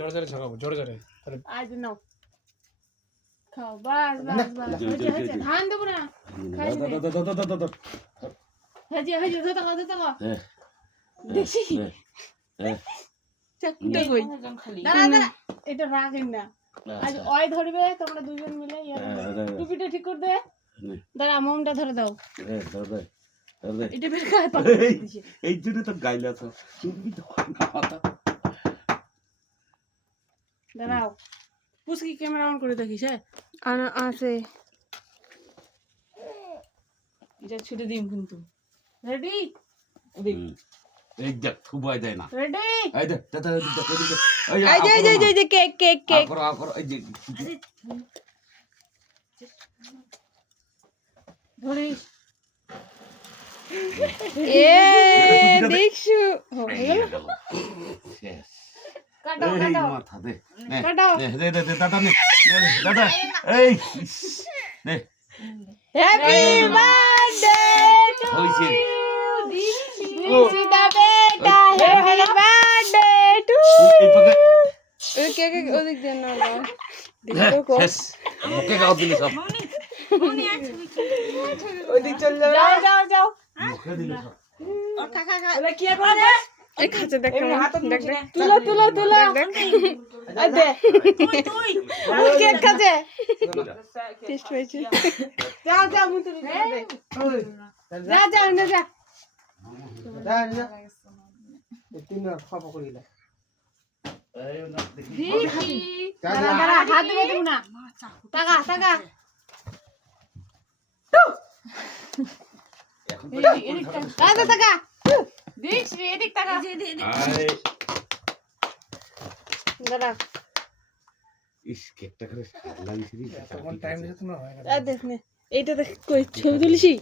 জোরে জোরে ঝাঁকাবো, জোরে জোরে। আজ নাও খাও, বাস বাস বাস, হয়েছে ধান দেবো না, খাই দে, হয়েছে ধরতে থাকো, দেখি চাকুটা কই, দাঁড়া দাঁড়া, এটা রাখেন না, আজ ওই ধরবে, তোমরা দুজন মিলে টুপিটা ঠিক করে দে, দাঁড়া মোমটা ধরে দাও, এটা বের করে পাবো, এই জন্য তো গাইলাছ তুমি তো দাঁড়াও, পুচকি ক্যামেরা অন করে দেখিস, হ্যাঁ আছে এটা ছুটে দিম কিন্তু, রেডি, এই দেখ থুবাই দেয় না, রেডি, এই দেখ দাদা এই এই যে কেক কেক কেক করো এই যে ধরিস, এ দেখছু শেষ কাটাও এই কাটাও মাথা দে কাটাও, দে দাদা নে দাদা এই নে হ্যাপি বার্থডে টু হইছে সীতা বেটা হ্যাপি বার্থডে টু এই পাকে ওই কেক ওদিক দেন না শেষ মুখে গাও দিলি সব ওদিক চল যাও যাও যাও যাও, মুখে দিলি সব ওলা কি করে, এই খাচ্ছে দেখ দেখ দেখ তুলো তুলো তুলো, এই দে, তুই কেক খাচ্ছে, টেস্ট হয়েছে যাও যাও মুতুল দে, যা যা না যা, দাঁড়া দাঁড়া, হাত দিবে তুমি না, টাকা টাকা, টাকা টাকা, দিস এদিক টাকা, আরে দাঁড়া, ইস কেকটা করে লাগিয়েছিস তখন টাইম দিতে না হয় না। দেখ নে, এইটা দেখ কই ছবি তুলিসি,